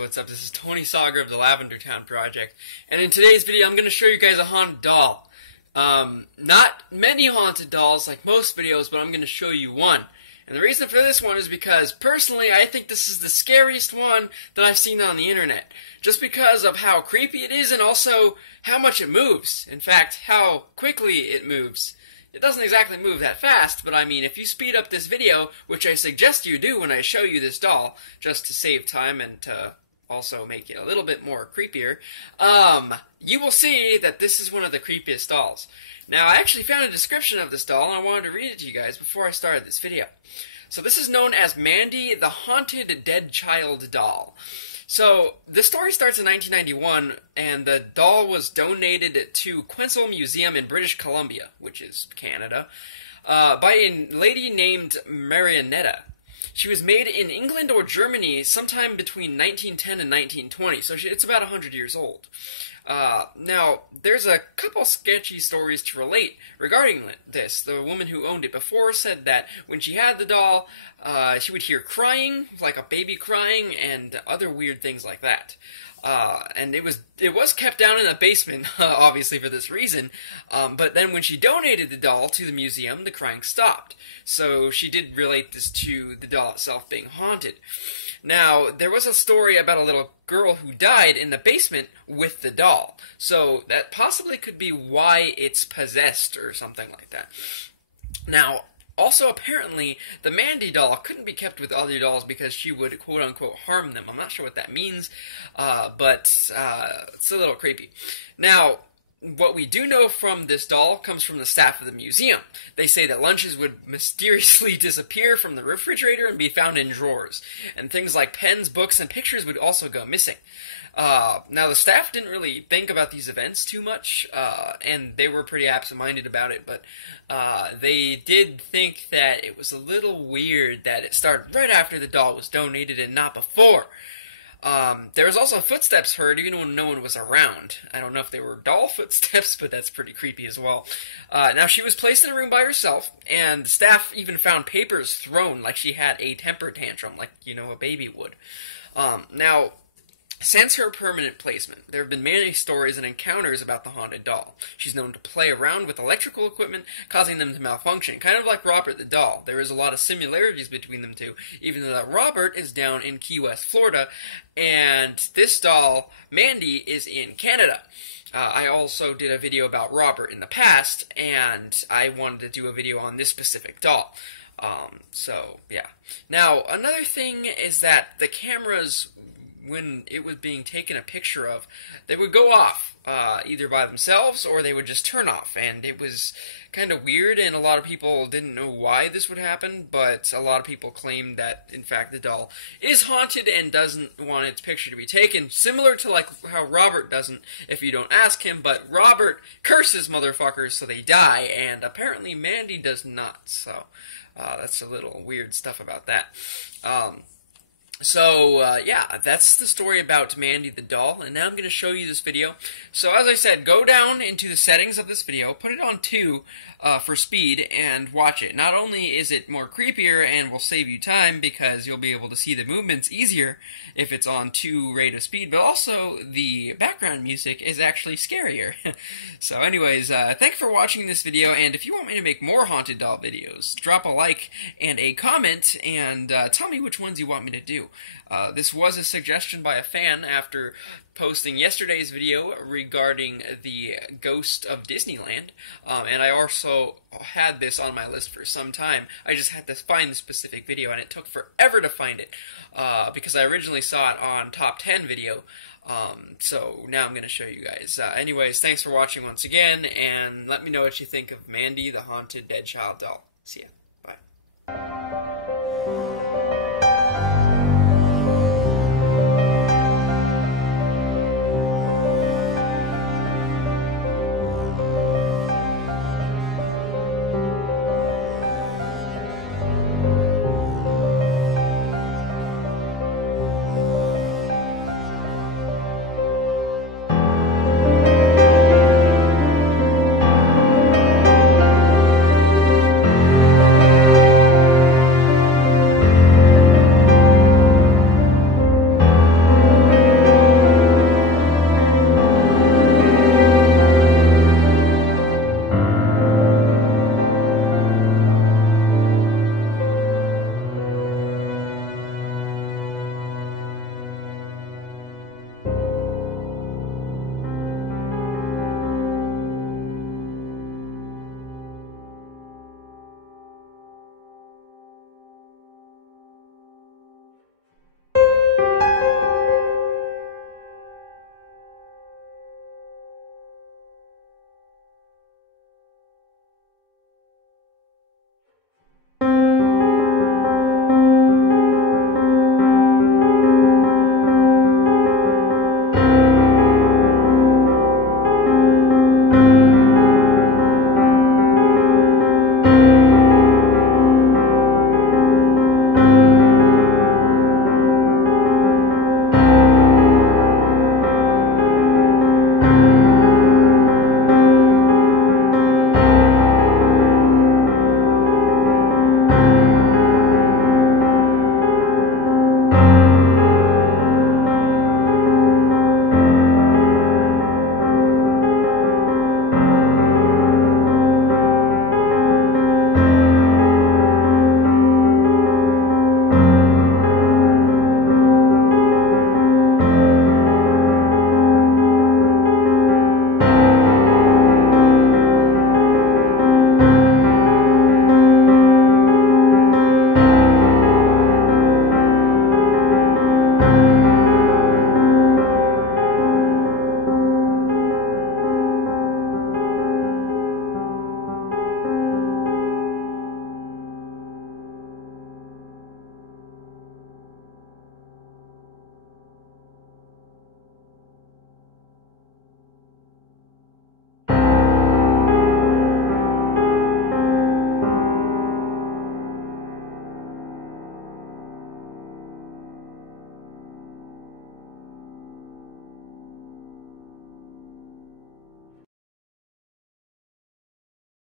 what's up? This is Tony Sager of the Lavender Town Project, and in today's video I'm going to show you guys a haunted doll. Not many haunted dolls like most videos, but I'm going to show you one. And the reason for this one is because, personally, I think this is the scariest one that I've seen on the internet. Just because of how creepy it is and also how much it moves. In fact, how quickly it moves. It doesn't exactly move that fast, but I mean, if you speed up this video, which I suggest you do when I show you this doll, just to save time and to also make it a little bit more creepier, you will see that this is one of the creepiest dolls. Now, I actually found a description of this doll, and I wanted to read it to you guys before I started this video. So this is known as Mandy the Dead Child doll. So, the story starts in 1991, and the doll was donated to Queensell Museum in British Columbia, which is Canada, by a lady named Marionetta. She was made in England or Germany sometime between 1910 and 1920, so it's about 100 years old. Now, there's a couple sketchy stories to relate regarding this. The woman who owned it before said that when she had the doll, she would hear crying, like a baby crying, and other weird things like that. And it was kept down in the basement, obviously for this reason, but then when she donated the doll to the museum, the crying stopped. So she did relate this to the doll itself being haunted. Now, there was a story about a little girl who died in the basement with the doll, so that possibly could be why it's possessed or something like that. Now, also, apparently, the Mandy doll couldn't be kept with other dolls because she would, quote-unquote, harm them. I'm not sure what that means, but it's a little creepy. Now, what we do know from this doll comes from the staff of the museum. They say that lunches would mysteriously disappear from the refrigerator and be found in drawers. And things like pens, books, and pictures would also go missing. Now, the staff didn't really think about these events too much, and they were pretty absent-minded about it, but they did think that it was a little weird that it started right after the doll was donated and not before. There was also footsteps heard even when no one was around. I don't know if they were doll footsteps, but that's pretty creepy as well. Now, she was placed in a room by herself, and the staff even found papers thrown like she had a temper tantrum, like, you know, a baby would. Now, since her permanent placement, there have been many stories and encounters about the haunted doll. She's known to play around with electrical equipment, causing them to malfunction, kind of like Robert the doll. There is a lot of similarities between them two, even though that Robert is down in Key West, Florida, and this doll, Mandy, is in Canada. I also did a video about Robert in the past, and I wanted to do a video on this specific doll. So, yeah. Now, another thing is that the cameras, when it was being taken a picture of, they would go off, either by themselves or they would just turn off, and it was kind of weird, and a lot of people didn't know why this would happen, but a lot of people claimed that, in fact, the doll is haunted and doesn't want its picture to be taken, similar to like how Robert doesn't if you don't ask him, but Robert curses motherfuckers so they die, and apparently Mandy does not, so that's a little weird stuff about that. Yeah, that's the story about Mandy the doll, and now I'm going to show you this video. So, as I said, go down into the settings of this video, put it on 2 for speed, and watch it. Not only is it more creepier and will save you time because you'll be able to see the movements easier if it's on 2 rate of speed, but also the background music is actually scarier. So anyways, thanks for watching this video, and if you want me to make more haunted doll videos, drop a like and a comment, and tell me which ones you want me to do. This was a suggestion by a fan after posting yesterday's video regarding the ghost of Disneyland, and I also had this on my list for some time. I just had to find the specific video, and it took forever to find it, because I originally saw it on Top 10 video, so now I'm going to show you guys. Anyways, thanks for watching once again, and let me know what you think of Mandy the Dead Child doll. See ya. Bye.